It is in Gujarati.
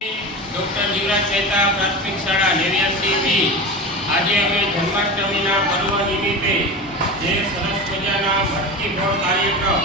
ડોક્ટર જીવરાજ મહેતા પ્રાથમિક શાળા નેવ્યાસીથી આજે અમે જન્માષ્ટમીના પર્વ નિમિત્તે જે સરસ મજાના ભક્તિભાવ કાર્યક્રમ